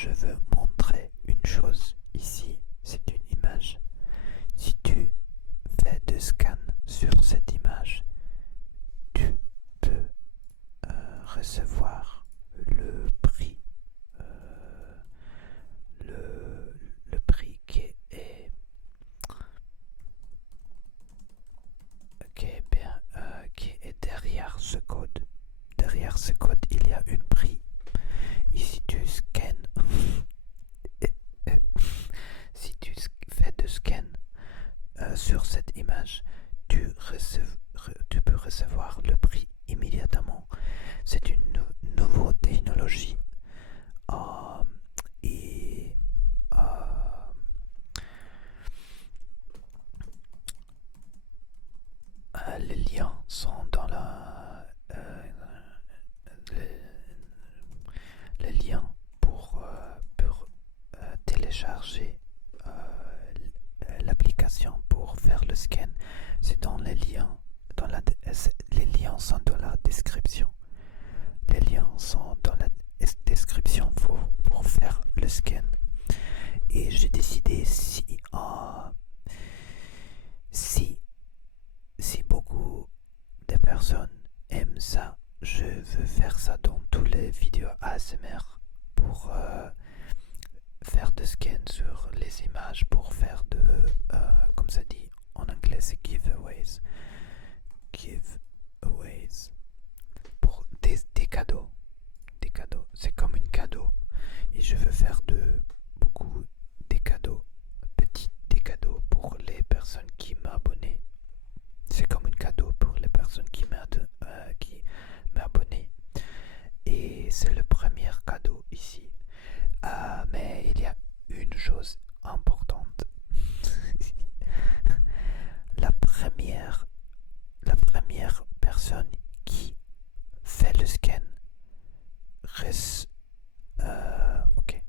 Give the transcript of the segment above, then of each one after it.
je veux montrer une chose ici. C'est une image. Si tu fais de scan sur cette image, tu peux recevoir le prix. Le prix qui est derrière ce code. Derrière ce code, il y a un prix. Et si tu scannes, si tu fais de scan sur cette image, tu peux recevoir le prix immédiatement. C'est une nouvelle technologie euh, et euh, les liens sont dans les, les liens pour télécharger l'application pour faire le scan. C'est dans les liens. Les liens sont dans la description. Les liens sont dans la description pour faire le scan. Et j'ai décidé si beaucoup de personnes aiment ça, je veux faire ça dans toutes les vidéos ASMR pour faire de scan sur les images, pour faire comme ça dit en anglais, c'est giveaways. Giveaways. Pour des cadeaux. Des cadeaux. C'est comme un cadeau. Et je veux faire beaucoup des cadeaux. Des cadeaux pour les personnes qui m'abonnent. C'est comme un cadeau pour les personnes qui m'abonnent. Et c'est le premier cadeau ici. Mais il y a une chose importante. la première personne qui fait le scan reste. Ok.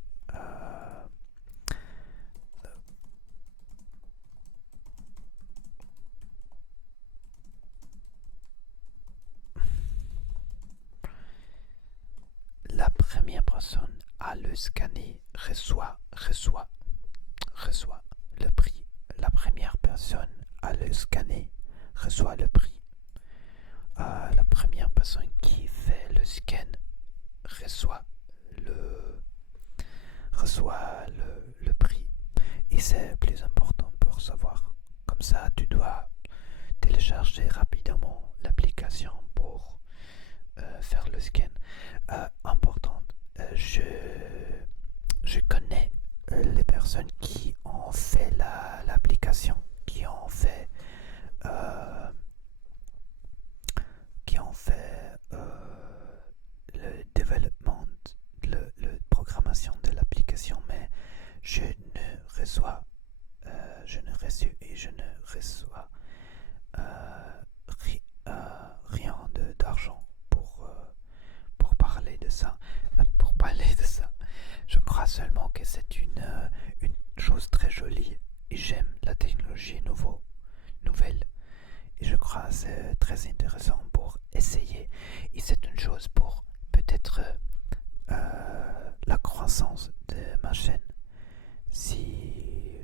La première personne à le scanner reçoit le prix. La première personne à le scanner reçoit le prix. La première personne qui fait le scan reçoit le prix. Et c'est plus important pour savoir. Comme ça, tu dois télécharger rapidement l'application pour faire le scan. Important, je connais les personnes qui ont fait l'application, euh, qui ont fait le développement, le programmation de l'application, mais je ne reçois rien d'argent pour parler de ça. Je crois seulement que c'est une chose très jolie et j'aime la technologie nouvelle. Et je crois que c'est très intéressant pour essayer. Et c'est une chose pour peut-être la croissance de ma chaîne. Si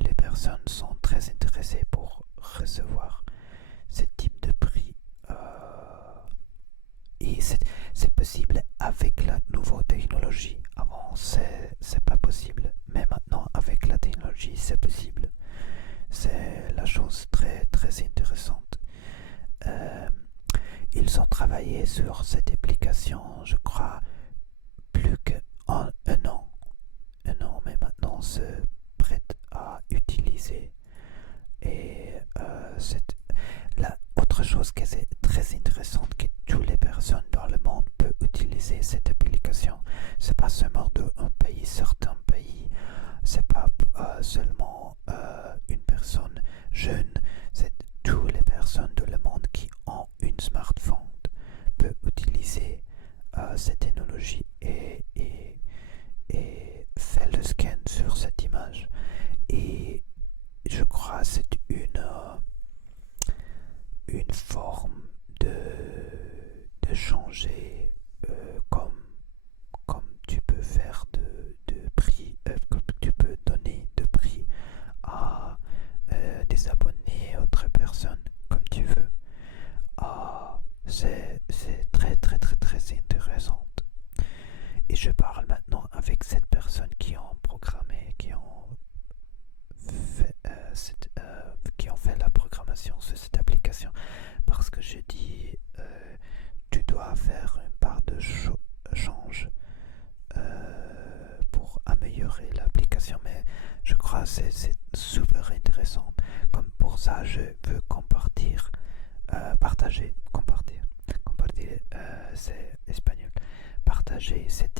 les personnes sont très intéressées pour recevoir ce type de prix, et c'est possible avec la nouvelle technologie. Avant, c'est pas possible, mais maintenant, avec la technologie, c'est possible. C'est la chose très très intéressante. Ils ont travaillé sur cette application, je crois, plus qu'un an. Mais maintenant, c'est prêt à utiliser. Et autre chose que c'est très intéressante que toutes les personnes dans le monde peuvent utiliser cette application. C'est pas seulement d'un pays, certains pays. C'est pas seulement une personne jeune. C'est toutes les personnes dans le monde qui ont une smartphone peuvent utiliser cette technologie et faire le scan sur cette image. Et je crois que c'est une forme de changer comme tu peux faire de je parle maintenant avec cette personne qui ont programmé, qui ont fait la programmation sur cette application parce que je dis tu dois faire une part de change pour améliorer l'application, mais je crois que c'est super intéressant. Comme pour ça, je veux compartir, c'est espagnol, partager cette